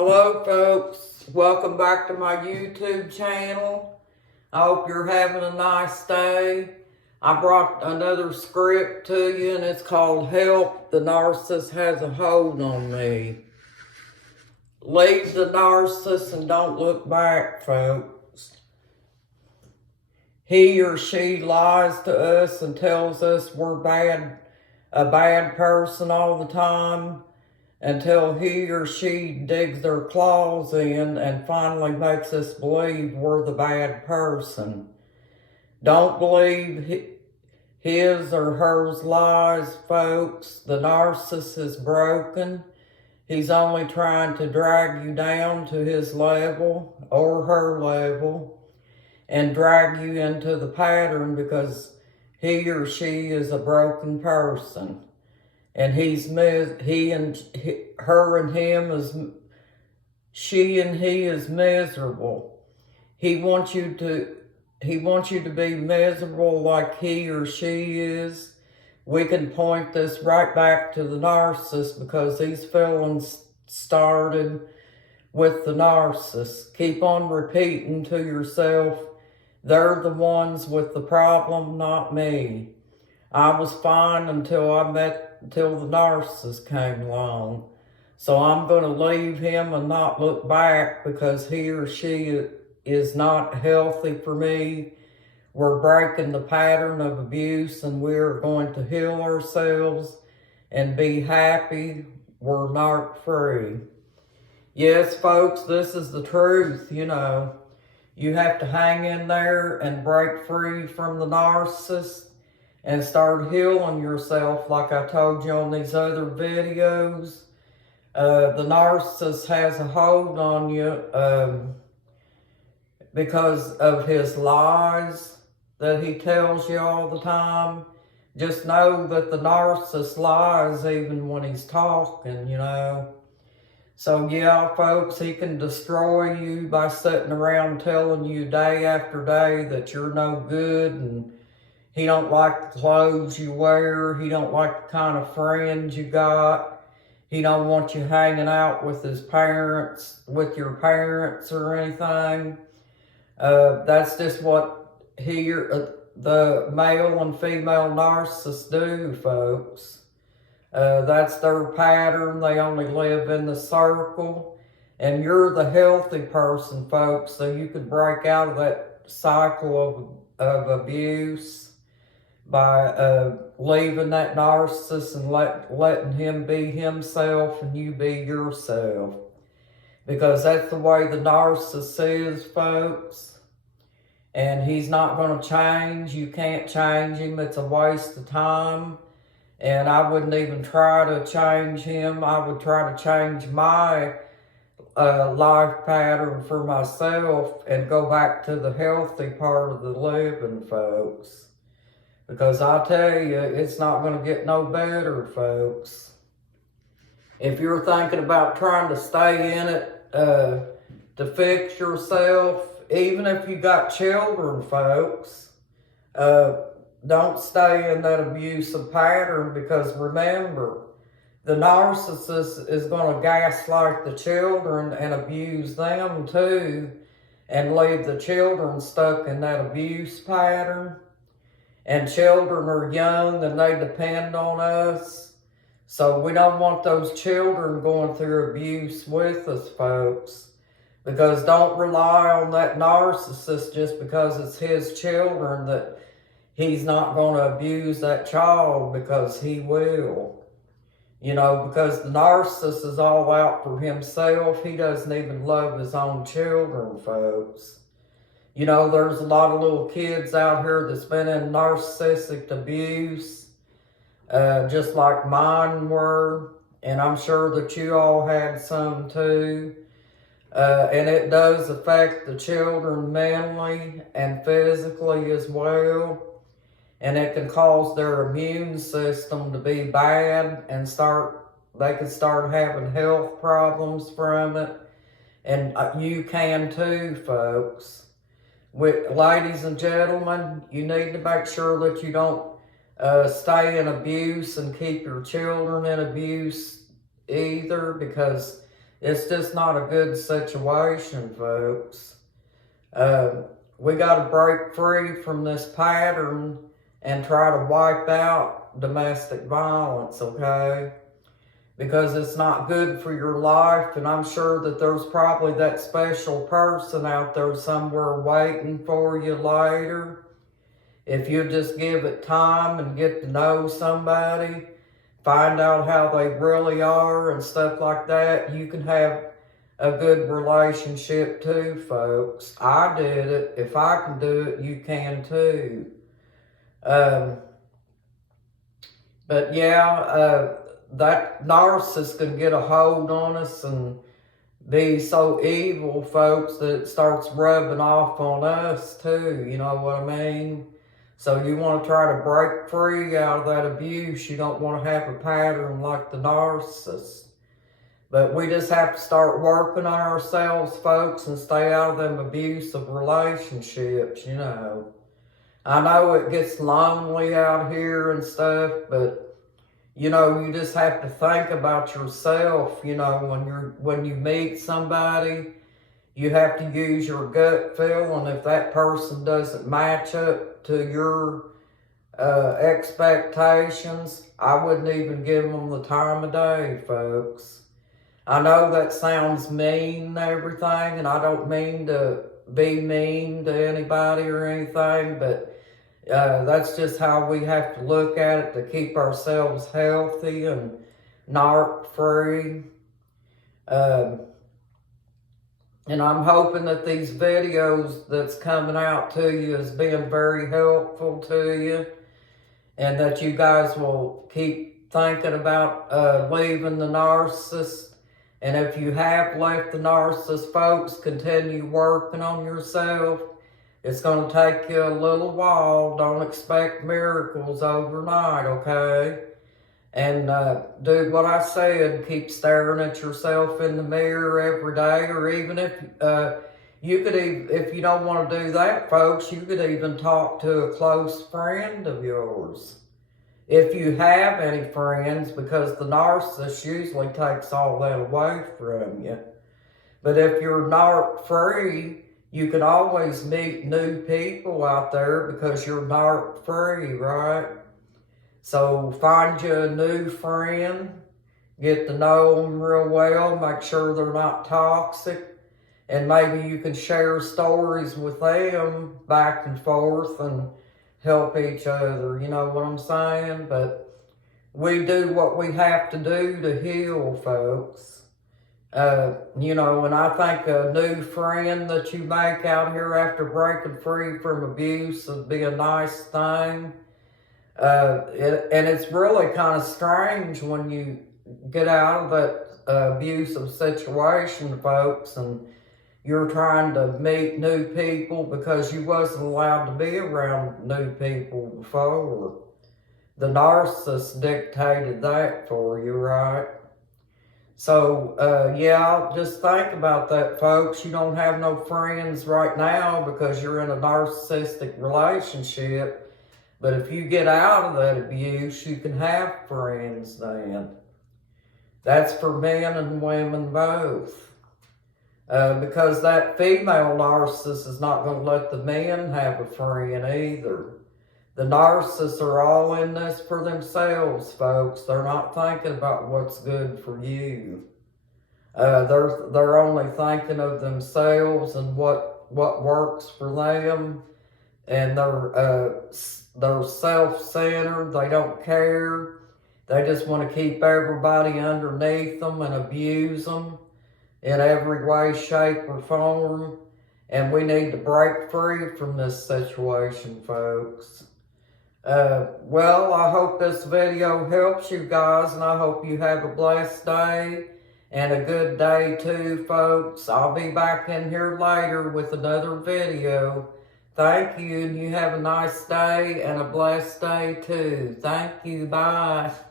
Hello folks, welcome back to my YouTube channel. I hope you're having a nice day. I brought another script to you and it's called Help, the Narcissist Has a Hold on Me. Leave the narcissist and don't look back, folks. He or she lies to us and tells us we're a bad person all the time, until he or she digs their claws in and finally makes us believe we're the bad person. Don't believe his or hers lies, folks. The narcissist is broken. He's only trying to drag you down to his level or her level and drag you into the pattern because he or she is a broken person. And she and he is miserable. He wants you to be miserable like he or she is. We can point this right back to the narcissist because these feelings started with the narcissist. Keep on repeating to yourself, they're the ones with the problem, not me. I was fine until the narcissist came along. So I'm going to leave him and not look back because he or she is not healthy for me. We're breaking the pattern of abuse and we're going to heal ourselves and be happy. We're narc free. Yes, folks, this is the truth, You have to hang in there and break free from the narcissist and start healing yourself like I told you on these other videos. The narcissist has a hold on you because of his lies that he tells you all the time. Just know that the narcissist lies even when he's talking, So yeah, folks, he can destroy you by sitting around telling you day after day that you're no good and he don't like the clothes you wear. He don't like the kind of friends you got. He don't want you hanging out with your parents or anything. That's just what the male and female narcissists do, folks. That's their pattern. They only live in the circle. And you're the healthy person, folks, so you can break out of that cycle of abuse by leaving that narcissist and letting him be himself and you be yourself. Because that's the way the narcissist is, folks. And he's not going to change. You can't change him. It's a waste of time. And I wouldn't even try to change him. I would try to change my life pattern for myself and go back to the healthy part of the living, folks. Because I tell you, it's not going to get no better, folks. If you're thinking about trying to stay in it to fix yourself, even if you got children, folks, don't stay in that abusive pattern because remember, the narcissist is going to gaslight the children and abuse them too and leave the children stuck in that abuse pattern. And children are young and they depend on us. So we don't want those children going through abuse with us, folks. Because don't rely on that narcissist just because it's his children that he's not going to abuse that child, because he will. Because the narcissist is all out for himself. He doesn't even love his own children, folks. There's a lot of little kids out here that's been in narcissistic abuse, just like mine were, and I'm sure that you all had some too. And it does affect the children mentally and physically as well. And it can cause their immune system to be bad and they can start having health problems from it. And you can too, folks. Ladies and gentlemen, you need to make sure that you don't stay in abuse and keep your children in abuse either, because It's just not a good situation, folks. We got to break free from this pattern and try to wipe out domestic violence, okay? Because it's not good for your life, and I'm sure that there's probably that special person out there somewhere waiting for you later. If you just give it time and get to know somebody, find out how they really are and stuff like that, you can have a good relationship too, folks. I did it. If I can do it, you can too. But yeah, that narcissist can get a hold on us and be so evil, folks, that it starts rubbing off on us too, you know what I mean? So you want to try to break free out of that abuse. You don't want to have a pattern like the narcissist. But we just have to start working on ourselves, folks, and stay out of them abusive relationships, you know. I know it gets lonely out here and stuff, but you know, you just have to think about yourself. You know, when you meet somebody, you have to use your gut feel, and if that person doesn't match up to your expectations, I wouldn't even give them the time of day, folks. I know that sounds mean and everything, and I don't mean to be mean to anybody or anything, but that's just how we have to look at it to keep ourselves healthy and narc free. And I'm hoping that these videos that's coming out to you is being very helpful to you, and that you guys will keep thinking about leaving the narcissist. And if you have left the narcissist, folks, continue working on yourself. It's going to take you a little while. Don't expect miracles overnight, okay? And do what I said. Keep staring at yourself in the mirror every day. Or even if if you don't want to do that, folks, you could even talk to a close friend of yours. If you have any friends, because the narcissist usually takes all that away from you. But if you're narc free, you can always meet new people out there because you're narc free, right? So find you a new friend, get to know them real well, make sure they're not toxic, and maybe you can share stories with them back and forth and help each other, you know what I'm saying? But we do what we have to do to heal, folks. You know, and I think a new friend that you make out here after breaking free from abuse would be a nice thing. And it's really kind of strange when you get out of that abusive situation, folks, and you're trying to meet new people because you wasn't allowed to be around new people before. The narcissist dictated that for you, right? So, yeah, just think about that, folks. You don't have no friends right now because you're in a narcissistic relationship. But if you get out of that abuse, you can have friends then. That's for men and women both. Because that female narcissist is not going to let the men have a friend either. The narcissists are all in this for themselves, folks. They're not thinking about what's good for you. They're only thinking of themselves and what works for them, and they're self-centered. They don't care. They just want to keep everybody underneath them and abuse them in every way, shape, or form. And we need to break free from this situation, folks. Well, I hope this video helps you guys, and I hope you have a blessed day and a good day too, folks. I'll be back in here later with another video. Thank you, and you have a nice day and a blessed day too. Thank you. Bye.